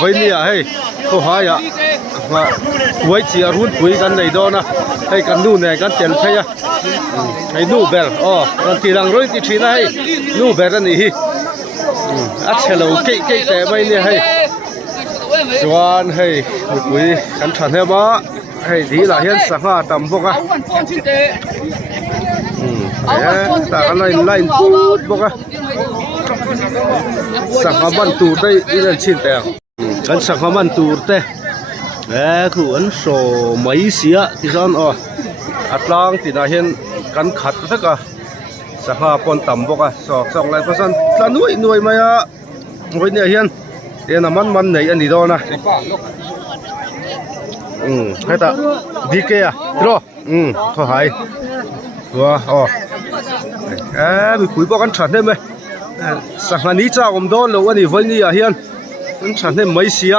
với nia hay câu hỏi à mà với chỉ rút quý cái này đó na hay cái nu này cái tiền thay à hay nu bel cái tiền rằng rồi thì chỉ này nu bel cái này hello cái tệ vậy nia hay chuan hay quý cẩn thận hay ba hay đi là hiện sáng ha tầm bốc à ta cái này line cút bốc à sáng ha ban tu đây đi lên chín tèng kan sang haman tur te khu an so mai sia ti zon atlang ti na hian kan khat thaka saha pon tam boka so song lai pasan tla nuai maya hoi ne hian ena man nei ani do na heta dk a tro kho hai wa mi pui bo kan than me sahani cha om don lo ani voi ni a hian anh chăn thêm mấy xía,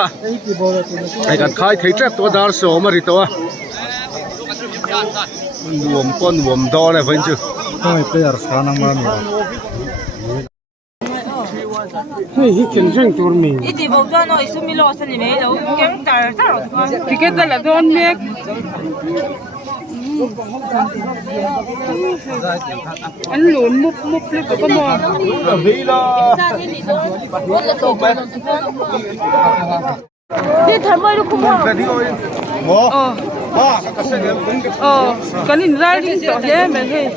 ai cần khai thấy trách tôi đã số mà đi tôi, con đo này vẫn chưa, không phải là sao năng mà hít chân chân tour mình, ít thì bao giờ nói số mi lo sinh nhỉ, đâu kiếm trả rồi, thì cái đó là don miếng. Anh lùn múp lên có mò. Đi thầm ơi, không mò. Cái này ra đi chỗ thế mà thôi.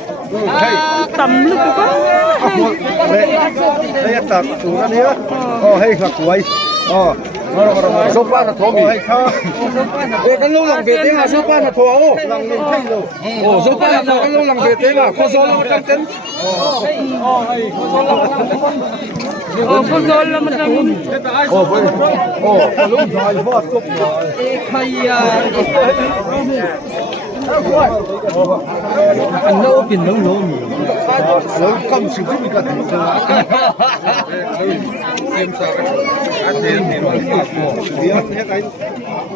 Tầm lúc có. Đây là tầm chủ ra nữa. Hay hoặc quay. Số ba là thua mì. Cái lâu làm việc thế mà số ba là thua ô. Số ba là cái lâu làm việc thế mà có số là trăm tấn. Có số là một trăm. Lúc rồi vót cục. anh nấu tiền nấu Nấu không sử dụng cái gì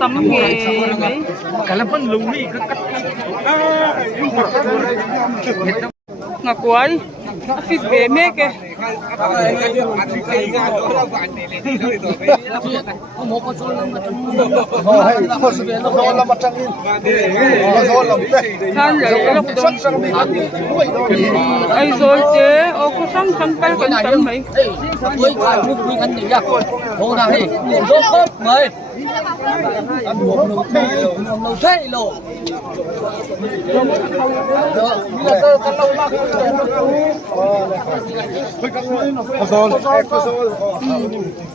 Tấm nghề mấy. cả là phân lùng đi cứ cắt Ngà quái. Phít bể mẹ kìa. Sao vậy? Ai rồi chứ? Có sang cái còn tấm mấy.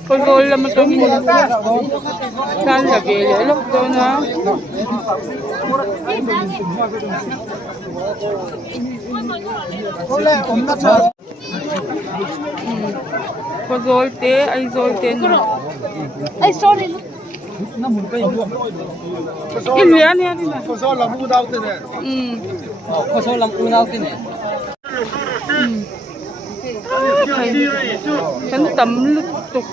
Con rồi là một trong những san là về để lúc đó nó con rồi té ai rồi té nữa ai sorry cái liền nha đi mà có số làm u đau thế này có số làm u nào thế nàyฉันตำลึกตุก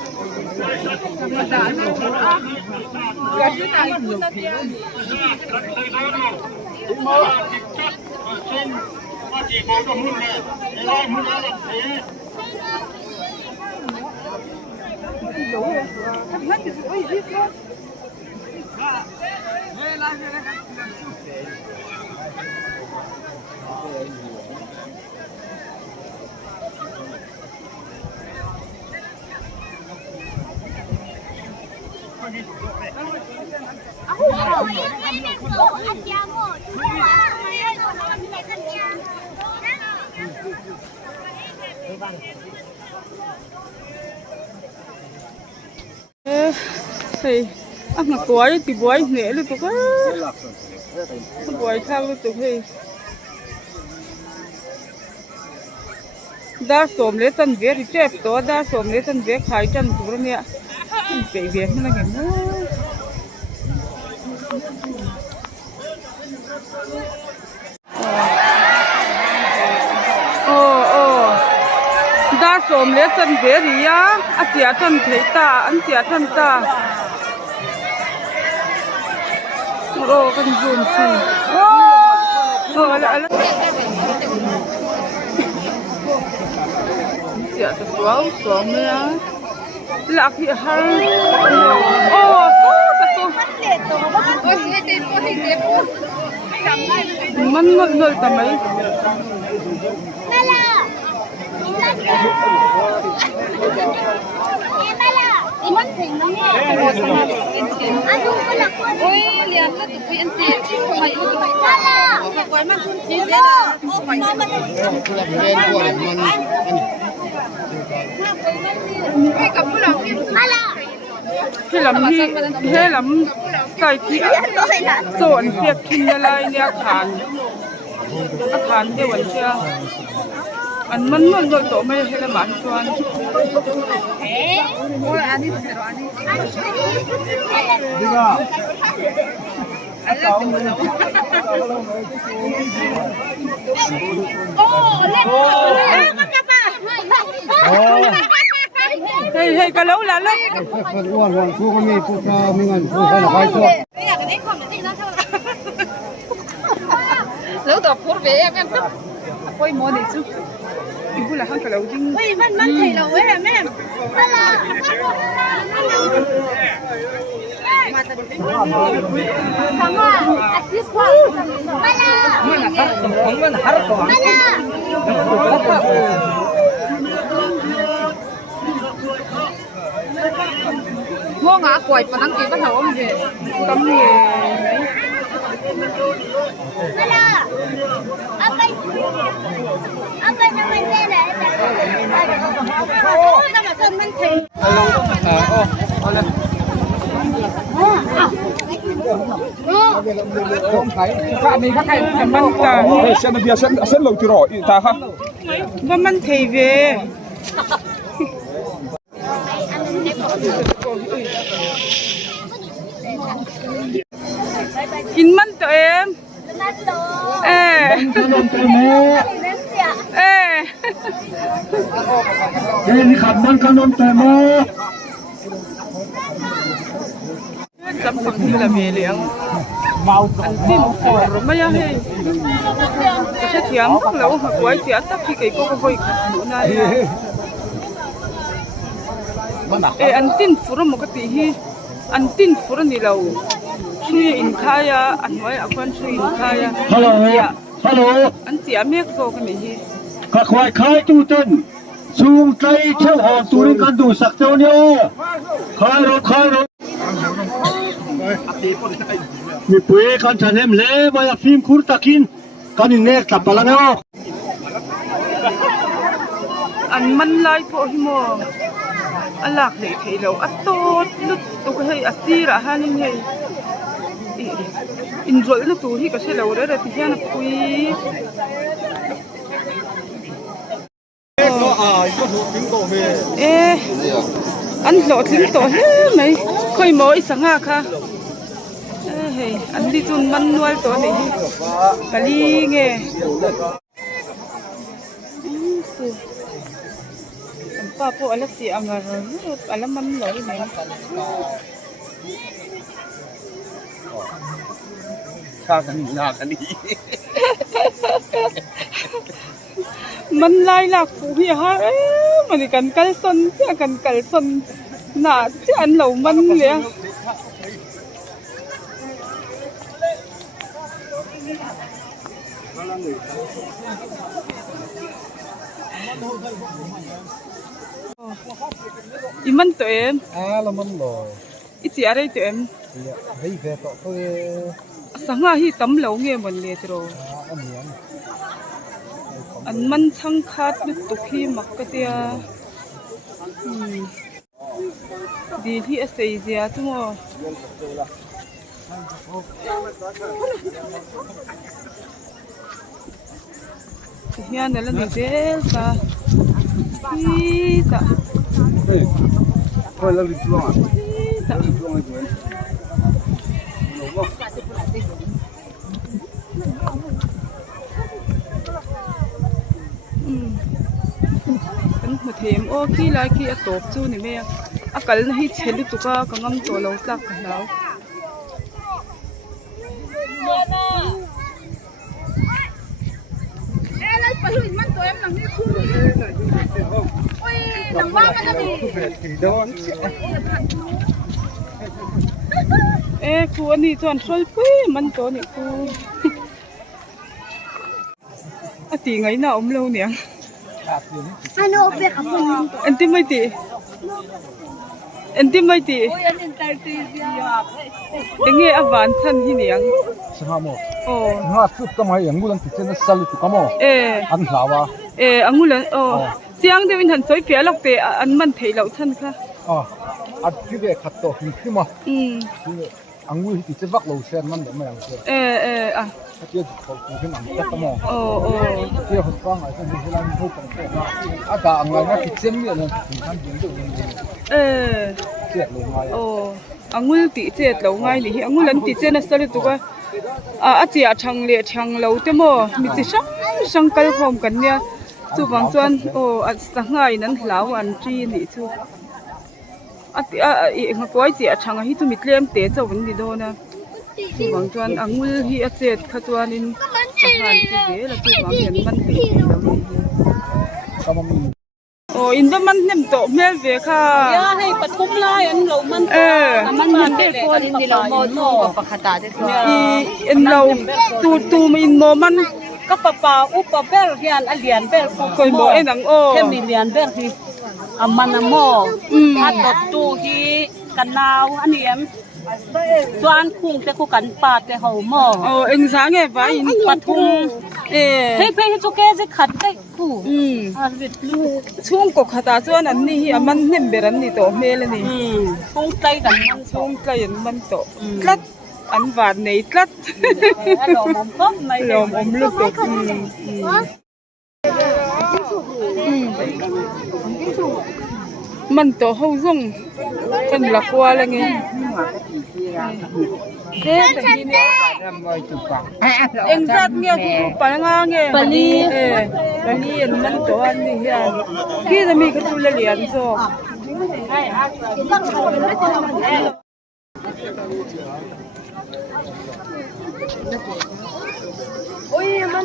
thì ăn ngặt quái thì quái nhẹ luôn tụi á quái thang luôn tụi thì đa số lấy chân việt thì chép to đa số lấy chân việt khai chân tụi nó nè bị việt nó cái đa số lấy chân việt thì á chị chân thấy ta anh chị chân ta con dùn chi lại chị xuống xuống nữa lạc thì hay ô số ta số mình ngồi ngồi tầm ấy ôi liền nó tụi anh tiền không phải tụi quái mà không tiền đấy cái cặp củaเราที่ลำที่เฮ้ลำใส่ที่ส่วนเปียกกินอะไรเนี่ยอาคารเดี๋ยววันเช้าอันมันโดยตัวไม่ใช่ละหมาชวนโอ้ยอันนี้สุดแล้วอันนี้ดีกว่าโอ้เล่นมันจะมาเฮ้ยกันแล้วล่ะเลยคนอ้วนวันสู้ก็มีผู้ชายมีเงินผู้ชายหลายตัวอยากได้ความนี้นะเท่าไหร่แล้วต่อพูดไปกันก็โอ้ยโมเดลซุอีบุหลาหันกันแล้วจริงเฮ้ยมันไทยเราเว้ยแม่อะไรsama asis kuat mana mua ngã quậy mà đăng ký bắt đầu không gì tấm gì mana apa namanya dah oh sama teman thầy không thấy phạm mình khác hayมันตา sen là bia sen lâu chưa rồi ta ha ว่ามันเทเวกินมันตัวเองนี่ขับมันขนมแต่โมจำสิ่งที่เราเมียงอันที่หนูฝนไม่ยังให้จะใช้เทียมแล้วหักไว้เสียตักที่ไก่ก็ค่อยขัดหนูนายอันที่ฝนมันก็ตีฮีอันที่ฝนนี่เราช่วยอินข้ายอันไว้อักวันช่วยอินข้ายฮัลโหลฮัลโหลอันเสียเมฆโซกันนี่ข้าควายคายตู้เต้นสูงใจเที่ยวหอตูริกันดูสักเจ้าเนี่ยคายรถมีปุ๋ยกันฉันเห็นเล่มาอยากฟิล์มคูร์ตะกินกันนี่เนกลับไปแล้วเนาะอันมันลายพอหิมออันหลักเลยเทเราอัดโตลุดตุกให้อัดซีระฮานี่ไงอินโรยลุดตุที่ก็ใช่เราได้แต่ที่ยันคุยอันหลอดถึงตัวเฮ้ยไหมค่อยหมออีสังหาค่ะเฮ้ยอันที่จุนมันนวลตัวนี้กะลีไงป้าพวกอะไรสิอังการอะไรมันหลอยไหมข้ากันหนักอันนี้มันลายหลักผู้พี่ฮะมันกันกัลซนเจ้ากันกัลซนหนาเจ้าอันเหล่ามันเลยอีมันตัวเองละมันหล่ออีจีอะไรตัวเองเฮ้ยแค่ต่อตัวสังหารที่ตั้มเหลาเงี้ยมันเลยจ้ะอันมันช่างขาดลุตุกที่มักกะเตียดีที่เอสเอเซียทั้งหมดเฮียนั่นแหละนี่เจ้าค่ะนี่จ้ะคนละลิตรอ่ะหัวเทียมโอ้ขี้ลายขี้ตบจูนี่แม่อาการให้เชลิตุก้ากังงำตัวเราตักกันแล้วแล้วไปลุยมันตัวเอ็มหลังนี่คือโอ้ย ครูอันนี้จอนช่วยปุ้ยมันตัวนี่ครูอตีไงหน้าอมเราเนี่ยอันที่ไม่ตียังไงอวานท่านที่เนี่ยโอ้สุดก็มาอย่างงูลันติดเส้นสลุดก็มอันหลาวะอันงูลันเสียงเดวินหันสวยเปียหลอกเตะอันมันเทเหล่าท่านค่ะอันที่เด็กขัดตัวขึ้นมาอันงูที่จะวักเราเส้นมันเดี๋ยวไม่เอาเส้นเกี่ยวกับเขาขึ้นอันตัดมอเกี่ยวกับฟังไอ้คนที่เราพูดกันว่าอาจารย์อะไรนะติดเส้นเนี่ยนะถึงขั้นยิงตัวยิงเสียลงไงอันงูติเจ็ดเหล่าไงนี่อันงูลันติเจ็ดนั่นสรุปตัวอาเจียช่างเลี้ยช่างเหล่าเต็มมีติช่างกัลพร้อมกันเนี่ยจู่บางส่วนอันสังไงนั้นเหล่าอันจีนี่จู่งก้อยเจียช่างที่จู่มิดเลี้ยมเตะเจ้าวันนี้โดนะจู่บางส่วนอันงูที่อาเจ็ดขจวนนินสังไงที่เดแล้วจู่บางเห็นมันตีแล้วนี่อินเดมันเนมโตเมลเวค่ะอย่าให้ปฐุมไล่อันเรามันมันเด็กคนที่เราโมโต้กับปะขตาได้ตัวอินเราตูมินโมมันก็ปะปาอุปเบลเฮียนอเลียนเบลก็โมเอ็นังเทมิเลียนเบลที่มันโมอัดตูที่กันนาวอันนี้ส่วนคุ้งแต่คู่กันปาดแต่เขาหม้อเอ็งสังเกตไปปฐุมให้เพื่อจุกเกจะขัดได้คู่ช่วงกขตาส่วนอันนี้มันเห็นเบรันนี่โตเมลนี่ช่วงใจกันมันช่วงใจมันโตกัดอันหวานในกัดหลอมก็ไม่หลอมลูกโตมันโตห้องส่งเป็นหลักว่าอะไรเงี้ยแต่ทีนี้เอ็งซัดเงี้ยคือปานง่ายเงี้ยปลีมันตัวนี้เฮียพี่จะมีกระตุ้นเหรียญโซ่โอ้ยมัน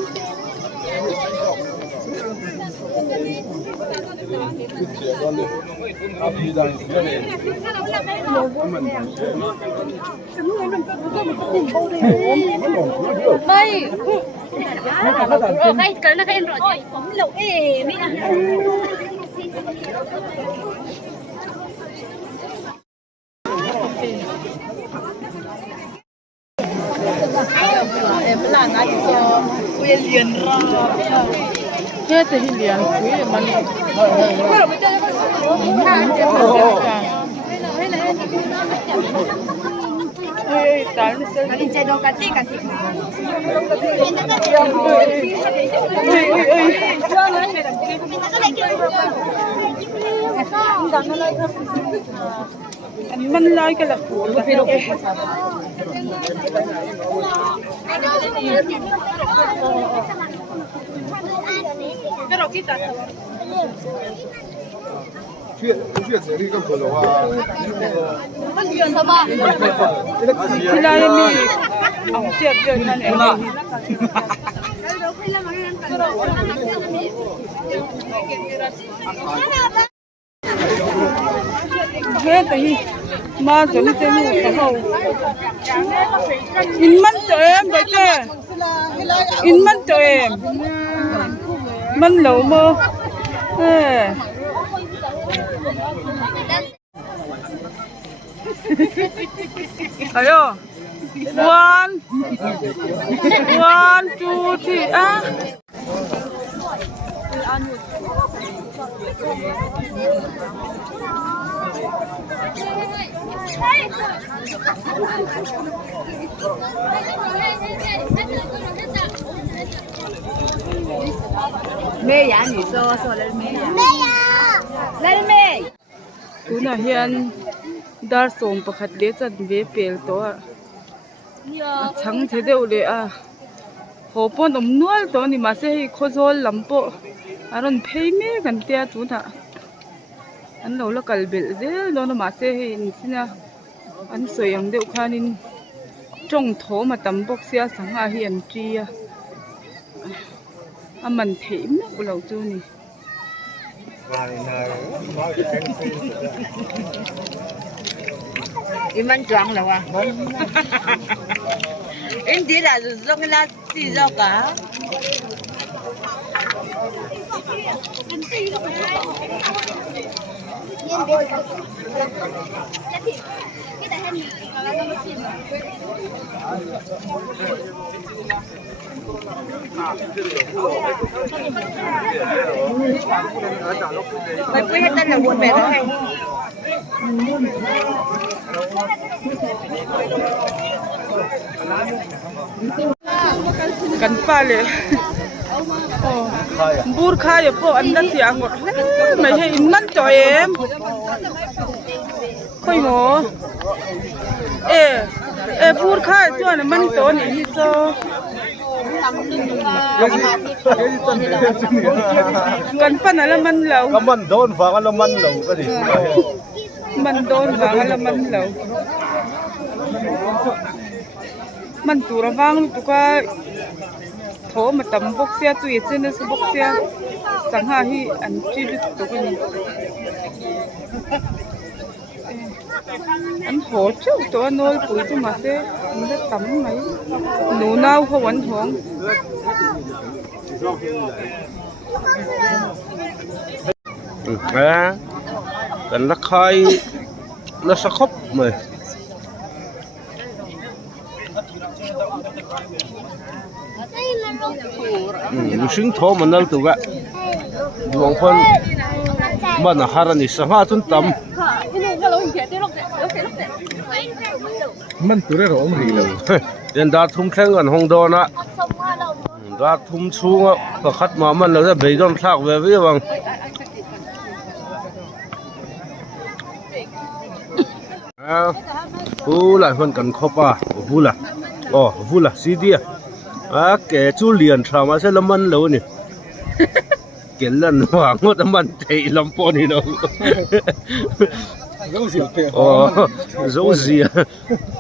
ไม่ใครเกิดแล้วใครรอดผมเหลวนี่เวลาไหนก็คุยเรียนรอแค่จะเรียนคุยมันตาลิเซนลิเจโดกันที่กันที่อันนี้มันลอยกันละฟูพี่ลูกก็เราที่ตัด确实这个可的话，ที่เรายังมีเอาเทียบเยอะนั่นเองเฮ้ยแต่มาจนจะรู้เขาอินมันเต็มไปเจ้อินมันเต็มมันเหลวมือayo 1 2 3 妹呀，你说来妹呀，妹呀，来妹。กูน่ะเฮียนดาร์ส่งประคัดเลี้ยจันเวเปลตัวช่างเทเดวเลยโหปนอมนวลตัวนี้มาเสียโคจรลำโปอันนั้นเพย์เมกันเตียตัวน่ะอันเราละกัลเบลเซลโดนมาเสียนี่สินะอันสวยอย่างเดียวขานินจงโถมาตำบกเสียสังอาเฮียนจีอันมันเทมนะเราจูนี่你们装了哇？人家那是送给他洗澡干。Mày quên hết tên là buồn mẹ đó hay? กันป้าเลยบูรค่าอยู่พวกอันนั้นเสียงหมดไม่ใช่มันจ่อยเอ็มค่อยหมอบูรค่าจ้วนมันตัวนี้ที่โซกันป้านั่นแล้วมันเหลา ก็มันโดนฟังแล้วมันเหลวก็ดิ มันโดนวางแล้วมันเหลามันตัวระวังตัวก็โถมาตำบกเสียตัวเองเนี่ยสบกเสียสังหารที่อันที่ตัวก็นี่อันโหเจ้าตัวน้อยปุ๋ยจะมาเสียมันจะตำไหมหนูน่าเขาหวานหงกันละใครละสะคบเลย sinh thô mà nâng tụi gạ buông phân mà nó hà ra nị sang hà chun tầm mình tụi nó ổn gì đâu đến đã thum khen gần hông đô na đã thum xuống á và khát mà mình là ra bể don thạc về với bằng vu lại phân cần khóc à vu là gì đi à kẻ chú liền sao mà sẽ làm ăn lâu nè cái lần hoàng ngót làm ăn thì làm po đi đâu dấu gì à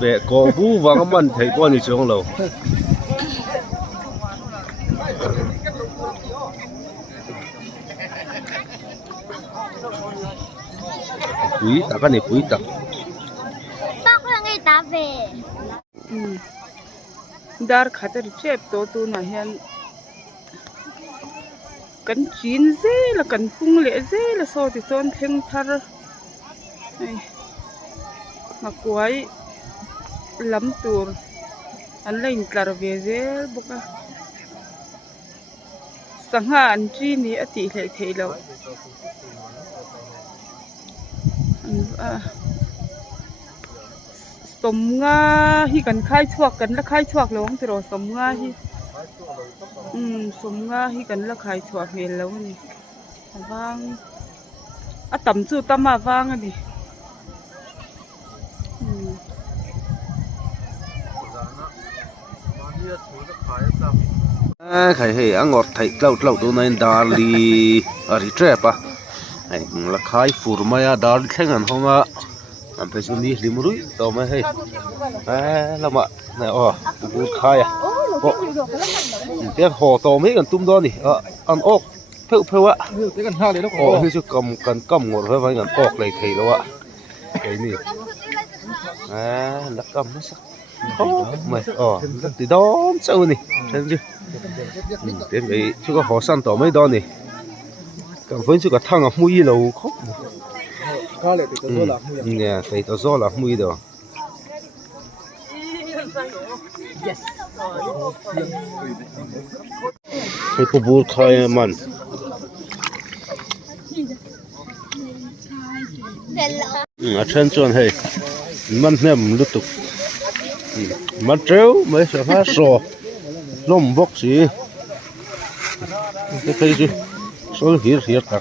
bé có vu vàng làm ăn thì po đi xuống lâu quý ta cái này quý ta bác là ngày ta về dar khatar chep to tu na hian kan chin ze la kan pung le ze la so ti son theng thar ai ma kuai lam tur an lein tlar ve ze boka sangha an tri ni ati hlei thei loสมงาฮีกันค่ายชวกกันละค่ายชวกแล้วที่เราสมงาฮีสมงาฮีกันละค่ายชวกเห็นแล้วนี่วางอ่ะต่ำจู่ต่ำมาวางอ่ะดิใครให้อ่ะงอดไทยเล่าตัวนั้นดาลีอะไรแทรปะไอ้ละค่ายฟูร์มายาดาลีแข่งกันห้องอ่ะอันเป็นส่วนนี้ลิมรุยต่อมาให้ละมาเนี่ยบูดคายอ่ะเดี๋ยวห่อต่อไม่กันตุ้มดอนนี่อันออกเพื่อวะ cái cần hai đấy nó อ๋อที่จะกำกันหมดเพื่อไว้กันออกเลยทีแล้ววะไอ้นี่ลักกำไม่สักไม่ลักตีดอนเจ้านี่ใช่ไหมเดี๋ยวไอ้ช่วยก็ห่อสั้นต่อไม่ดอนนี่กันเพิ่งช่วยก็ทั้งอ่ะมุ้ยเราเขาcái này thì tôi nói là nè thấy tao rõ là mùi đó cái bột bột khai man chân chọn hay man nem lút tục man treo mấy sao phá sò lom bóc gì cái gì số hiệt hiệt cả